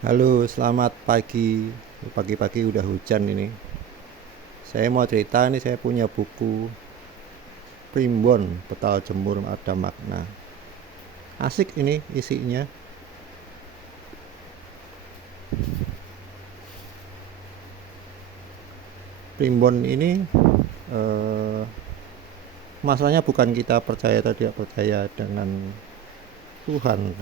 Halo, selamat pagi. Pagi-pagi udah hujan ini. Saya mau cerita nih, saya punya buku Primbon, Petal Jemur Ada Makna. Asik ini isinya. Primbon ini eh, masalahnya bukan kita percaya atau tidak percaya dengan Tuhan,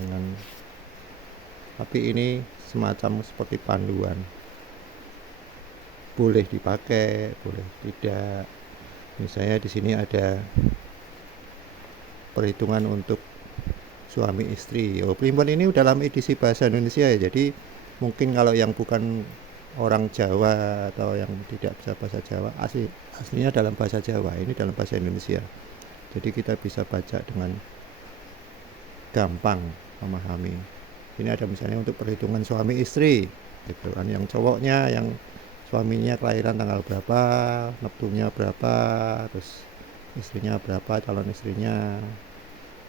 tapi ini semacam seperti panduan. Boleh dipakai, boleh tidak. Misalnya di sini ada perhitungan untuk suami istri. Oh, primbon ini dalam edisi bahasa Indonesia ya. Jadi mungkin kalau yang bukan orang Jawa atau yang tidak bisa bahasa Jawa, aslinya dalam bahasa Jawa, ini dalam bahasa Indonesia. Jadi kita bisa baca dengan gampang memahami. Ini ada misalnya untuk perhitungan suami istri, gitu kan. Yang cowoknya, yang suaminya kelahiran tanggal berapa, neptunya berapa, terus istrinya berapa, calon istrinya,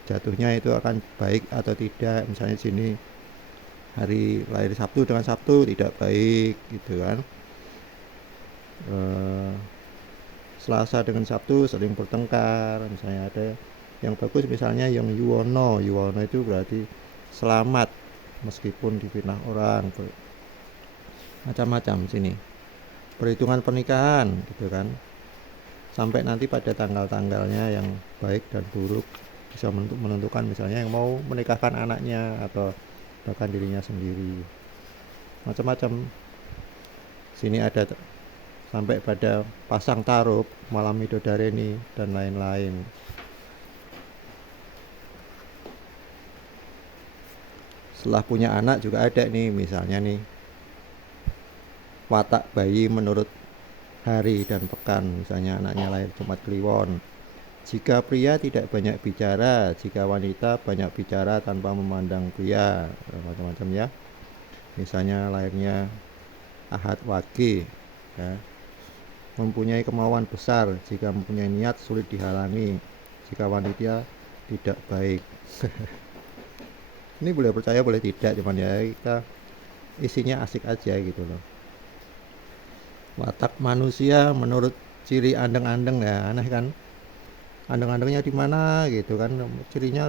jatuhnya itu akan baik atau tidak. Misalnya di sini hari lahir Sabtu dengan Sabtu tidak baik gitu kan. eh, Selasa dengan Sabtu sering bertengkar. Misalnya ada yang bagus, misalnya yang Yuwono. Yuwono itu berarti selamat meskipun difitnah orang. Macam-macam sini perhitungan pernikahan gitu kan, sampai nanti pada tanggal-tanggalnya yang baik dan buruk bisa menentukan misalnya yang mau menikahkan anaknya atau bahkan dirinya sendiri. Macam-macam sini ada sampai pada pasang taruh, malam midodareni dan lain-lain. Setelah punya anak juga ada nih, misalnya nih watak bayi menurut hari dan pekan. Misalnya anaknya lahir Jumat Kliwon, jika pria tidak banyak bicara, jika wanita banyak bicara tanpa memandang pria, macam-macam ya. Misalnya lahirnya Ahad Wage ya, mempunyai kemauan besar, jika mempunyai niat sulit dihalangi, jika wanita tidak baik. Ini boleh percaya boleh tidak, cuman ya kita isinya asik aja gitu loh. Watak manusia menurut ciri andeng-andeng, ya aneh kan. Andeng-andengnya di mana gitu kan, cirinya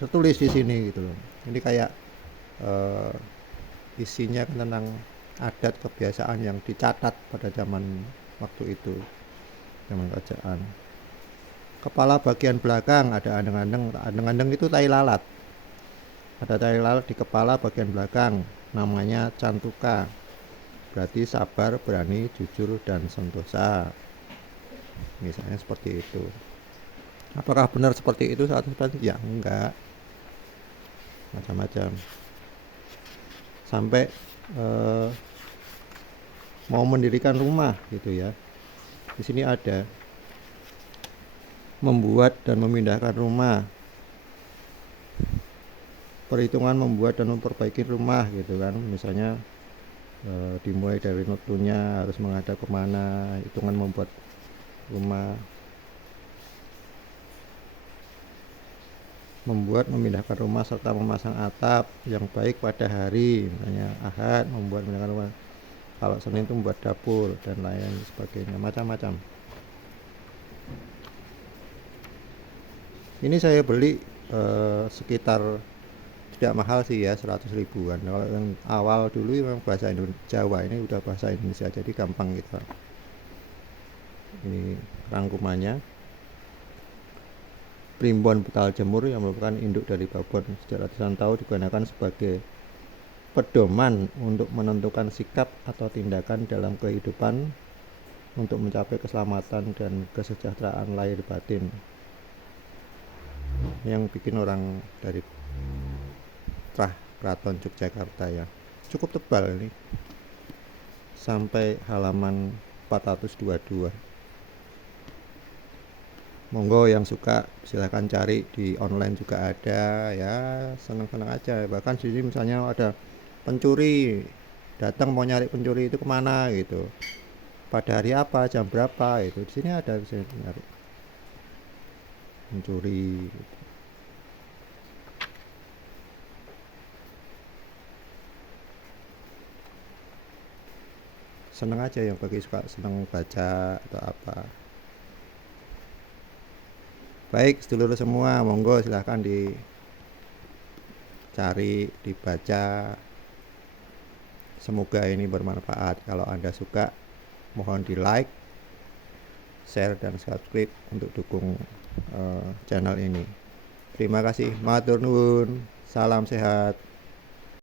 tertulis di sini gitu loh. Ini kayak eh, isinya kan tentang adat kebiasaan yang dicatat pada zaman waktu itu, zaman kerajaan. Kepala bagian belakang ada andeng-andeng. Andeng-andeng itu tai lalat. Ada tai lalat di kepala bagian belakang, namanya cantuka. Berarti sabar, berani, jujur, dan sentosa. Misalnya seperti itu. Apakah benar seperti itu 100%? Ya enggak. Macam-macam. Sampai eh, mau mendirikan rumah gitu ya. Di sini ada membuat dan memindahkan rumah, perhitungan membuat dan memperbaiki rumah gitu kan. Misalnya dimulai dari nutunya harus menghadap kemana, hitungan membuat rumah, membuat memindahkan rumah serta memasang atap yang baik pada hari. Misalnya Ahad membuat memindahkan rumah, kalau Senin itu membuat dapur dan lain sebagainya. Macam-macam. Ini saya beli sekitar, tidak mahal sih ya, 100 ribuan. Kalau yang awal dulu memang bahasa Indonesia, Jawa, ini udah bahasa Indonesia jadi gampang gitu. Ini rangkumannya. Primbon Petal Jemur yang merupakan induk dari babon sejak ratusan tahun digunakan sebagai pedoman untuk menentukan sikap atau tindakan dalam kehidupan untuk mencapai keselamatan dan kesejahteraan lahir batin. Yang bikin orang dari Keraton Yogyakarta ya. Cukup tebal ini, sampai halaman 422. Monggo yang suka silahkan cari di online juga ada ya, seneng-seneng aja. Bahkan sini misalnya ada pencuri datang mau nyari pencuri itu kemana gitu, pada hari apa, jam berapa, itu di sini ada, bisa nyari pencuri. seneng aja, yang bagi suka seneng baca atau apa. Baik sedulur semua, monggo silahkan dicari, dibaca. Semoga ini bermanfaat. Kalau Anda suka, mohon di like, share, dan subscribe untuk dukung channel ini. Terima kasih, matur nuwun, salam sehat.